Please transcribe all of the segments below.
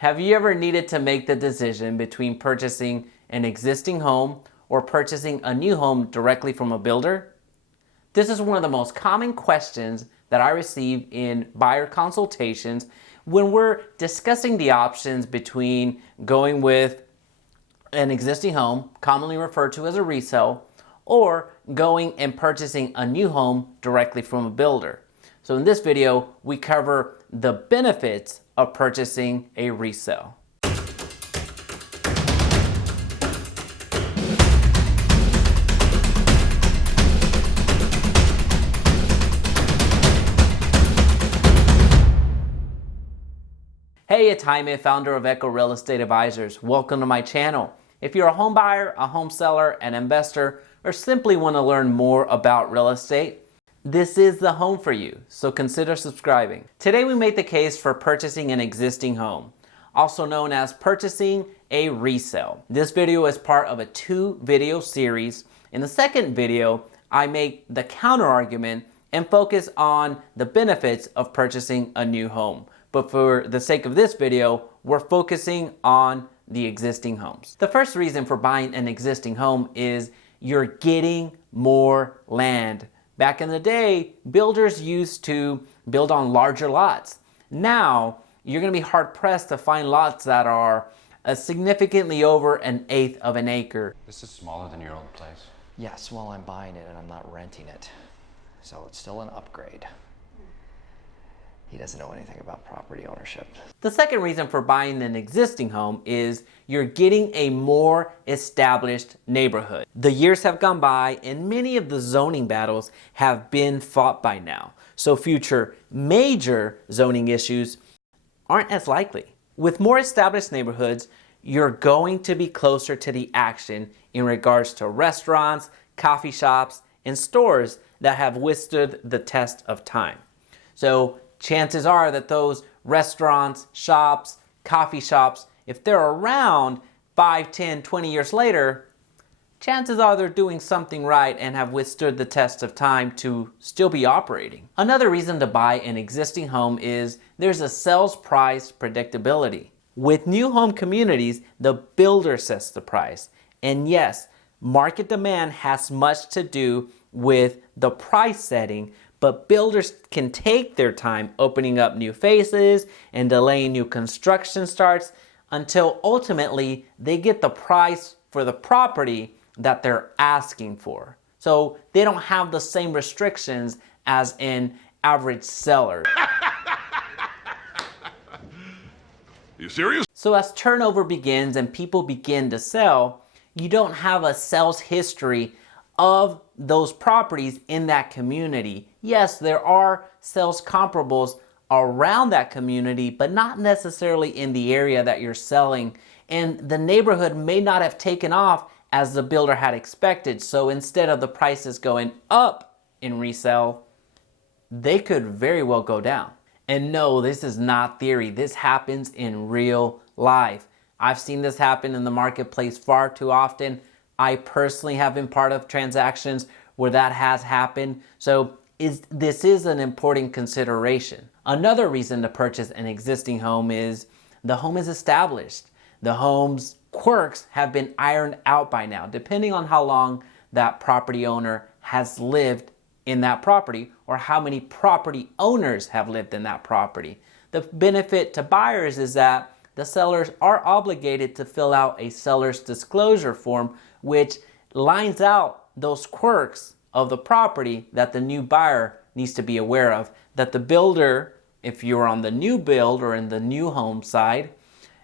Have you ever needed to make the decision between purchasing an existing home or purchasing a new home directly from a builder? This is one of the most common questions that I receive in buyer consultations when we're discussing the options between going with an existing home, commonly referred to as a resale, or going and purchasing a new home directly from a builder. So in this video, we cover the benefits of purchasing a resale. Hey, it's Jaime, founder of Echo Real Estate Advisors. Welcome to my channel. If you're a home buyer, a home seller, an investor, or simply want to learn more about real estate, this is the home for you, so consider subscribing. Today we make the case for purchasing an existing home, also known as purchasing a resale. This video is part of a 2-video series. In the second video, I make the counter argument and focus on the benefits of purchasing a new home. But for the sake of this video, we're focusing on the existing homes. The first reason for buying an existing home is you're getting more land. Back in the day, builders used to build on larger lots. Now, you're going to be hard-pressed to find lots that are significantly over 1/8 of an acre. This is smaller than your old place. Yes, well, I'm buying it and I'm not renting it. So it's still an upgrade. He doesn't know anything about property ownership. The second reason for buying an existing home is you're getting a more established neighborhood. The years have gone by and many of the zoning battles have been fought by now. So future major zoning issues aren't as likely. With more established neighborhoods, you're going to be closer to the action in regards to restaurants, coffee shops, and stores that have withstood the test of time. So chances are that those restaurants, shops, coffee shops, if they're around 5, 10, 20 years later, chances are they're doing something right and have withstood the test of time to still be operating. Another reason to buy an existing home is there's a sales price predictability. With new home communities, the builder sets the price. And yes, market demand has much to do with the price setting, but builders can take their time opening up new phases and delaying new construction starts until ultimately they get the price for the property that they're asking for. So they don't have the same restrictions as an average seller. You serious? So as turnover begins and people begin to sell, you don't have a sales history of those properties in that community. Yes, there are sales comparables around that community, but not necessarily in the area that you're selling. And the neighborhood may not have taken off as the builder had expected. So instead of the prices going up in resale, they could very well go down. And no, this is not theory. This happens in real life. I've seen this happen in the marketplace far too often. I personally have been part of transactions where that has happened. So this is an important consideration. Another reason to purchase an existing home is the home is established. The home's quirks have been ironed out by now, depending on how long that property owner has lived in that property or how many property owners have lived in that property. The benefit to buyers is that the sellers are obligated to fill out a seller's disclosure form, which lines out those quirks of the property that the new buyer needs to be aware of, that the builder, if you're on the new build or in the new home side,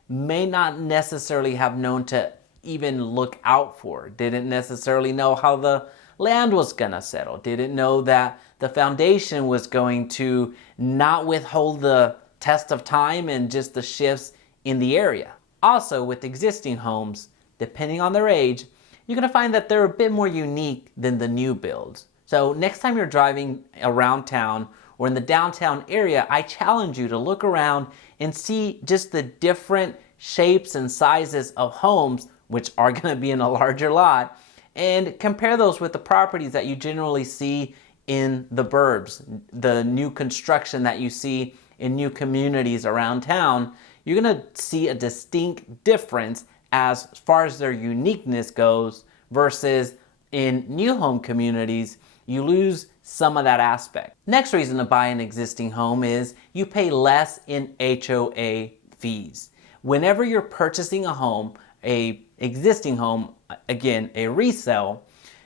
may not necessarily have known to even look out for. Didn't necessarily know how the land was gonna settle. Didn't know that the foundation was going to not withhold the test of time and just the shifts in the area. Also, with existing homes, depending on their age, you're going to find that they're a bit more unique than the new builds. So next time you're driving around town or in the downtown area, I challenge you to look around and see just the different shapes and sizes of homes, which are going to be in a larger lot, and compare those with the properties that you generally see in the burbs, the new construction that you see in new communities around town. you're going to see a distinct difference as far as their uniqueness goes, versus in new home communities, you lose some of that aspect. Next reason to buy an existing home is you pay less in HOA fees. Whenever you're purchasing a home, a existing home, again, a resale,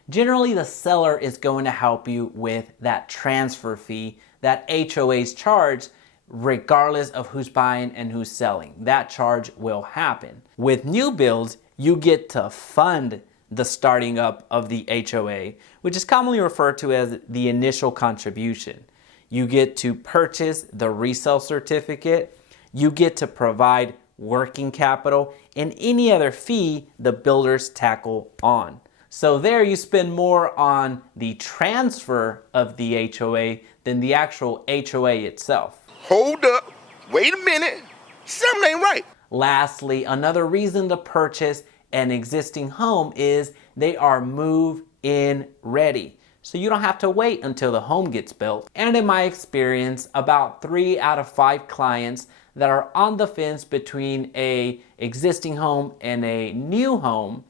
generally the seller is going to help you with that transfer fee that HOAs charge regardless of who's buying and who's selling. That charge will happen. With new builds, you get to fund the starting up of the HOA, which is commonly referred to as the initial contribution. You get to purchase the resale certificate, you get to provide working capital, and any other fee the builders tackle on. So there you spend more on the transfer of the HOA than the actual HOA itself. Hold up, wait a minute, something ain't right. Lastly, another reason to purchase an existing home is they are move-in ready. So you don't have to wait until the home gets built. And in my experience, about 3 out of 5 clients that are on the fence between a existing home and a new home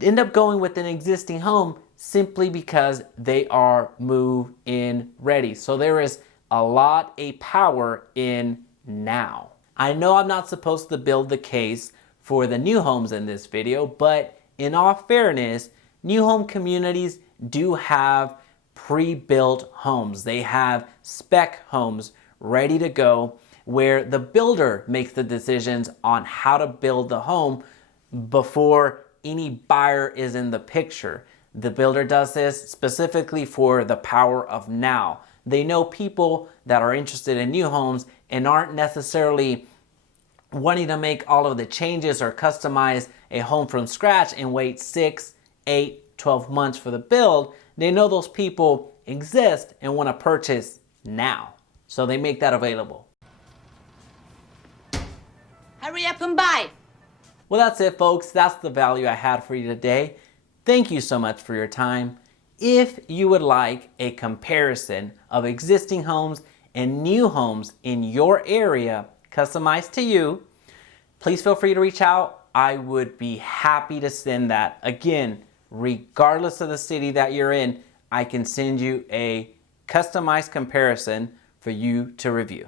end up going with an existing home simply because they are move-in ready. So there is a lot of power in now. I know I'm not supposed to build the case for the new homes in this video, but in all fairness, new home communities do have pre-built homes. They have spec homes ready to go where the builder makes the decisions on how to build the home before any buyer is in the picture. The builder does this specifically for the power of now. They know people that are interested in new homes and aren't necessarily wanting to make all of the changes or customize a home from scratch and wait 6, 8, 12 months for the build. They know those people exist and want to purchase now. So they make that available. Hurry up and buy. Well, that's it, folks. That's the value I had for you today. Thank you so much for your time. If you would like a comparison of existing homes and new homes in your area, customized to you, please feel free to reach out. I would be happy to send that. Again, regardless of the city that you're in, I can send you a customized comparison for you to review.